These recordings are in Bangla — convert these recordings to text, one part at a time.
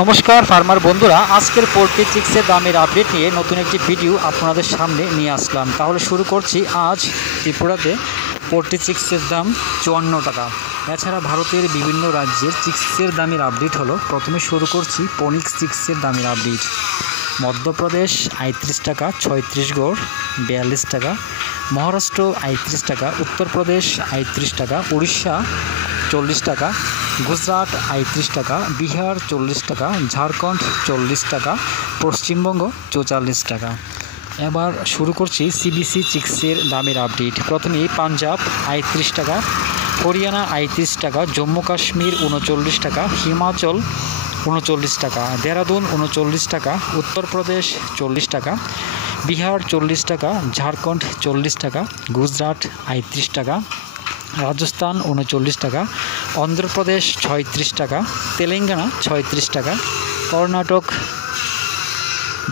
নমস্কার ফার্মার বন্ধুরা, আজকের পোল্ট্রি চিক্সের দামের আপডেট নিয়ে নতুন একটি ভিডিও আপনাদের সামনে নিয়ে আসলাম। তাহলে শুরু করছি। আজ ত্রিপুরাতে পোল্ট্রি চিক্সের দাম 54 টাকা। এছাড়া ভারতের বিভিন্ন রাজ্যের চিক্সের দামের আপডেট হলো। প্রথমে শুরু করছি পনিক্স চিক্সের দামের আপডেট। মধ্যপ্রদেশ ৩৮ টাকা ৩৬ গড় ৪২ টাকা, মহারাষ্ট্র ৩৮ টাকা, উত্তরপ্রদেশ ৩৮ টাকা, উড়িষ্যা 40 টাকা, গুজরাট ৩৮ টাকা, বিহার 40 টাকা, ঝাড়খণ্ড 40 টাকা, পশ্চিমবঙ্গ 44 টাকা। এবার শুরু করছি সিবিসি চিক্সের দামের আপডেট। প্রথমে পাঞ্জাব ৩৮ টাকা, হরিয়ানা ৩৮ টাকা, জম্মু কাশ্মীর 39 টাকা, হিমাচল 39 টাকা, দেরাদুন 39 টাকা, উত্তরপ্রদেশ 40 টাকা, বিহার 40 টাকা, ঝাড়খণ্ড 40 টাকা, গুজরাট ৩৮ টাকা, রাজস্থান 39 টাকা, অন্ধ্রপ্রদেশ 36 টাকা, তেলেঙ্গানা 36 টাকা, কর্ণাটক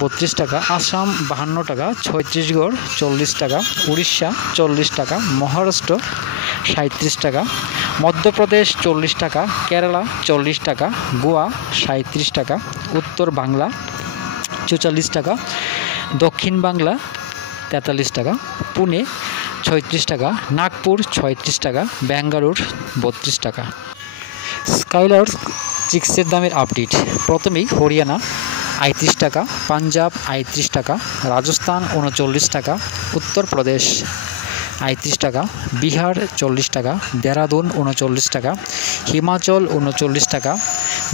32 টাকা, আসাম 52 টাকা, ছত্তিশগড় 40 টাকা, উড়িষ্যা 40 টাকা, মহারাষ্ট্র 37 টাকা, মধ্যপ্রদেশ 40 টাকা, কেরালা 40 টাকা, গোয়া 37 টাকা, উত্তর বাংলা 44 টাকা, দক্ষিণ বাংলা 43 টাকা, পুনে 36 টাকা, নাগপুর 36 টাকা, ব্যাঙ্গালোর 32 টাকা। স্কাইলার চিক্সের দামের আপডেট। প্রথমেই হরিয়ানা ৩৮ টাকা, পাঞ্জাব ৩৮ টাকা, রাজস্থান 39 টাকা, উত্তরপ্রদেশ ৩৮ টাকা, বিহার 40 টাকা, দেরাদুন 39 টাকা, হিমাচল 39 টাকা,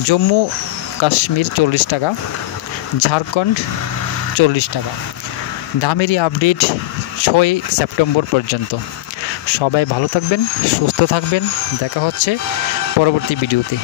জম্মু কাশ্মীর 40 টাকা, ঝাড়খণ্ড 40 টাকা। দামেরই আপডেট 6 সেপ্টেম্বর পর্যন্ত। সবাই ভালো থাকবেন, সুস্থ থাকবেন। দেখা হচ্ছে পরবর্তী ভিডিওতে।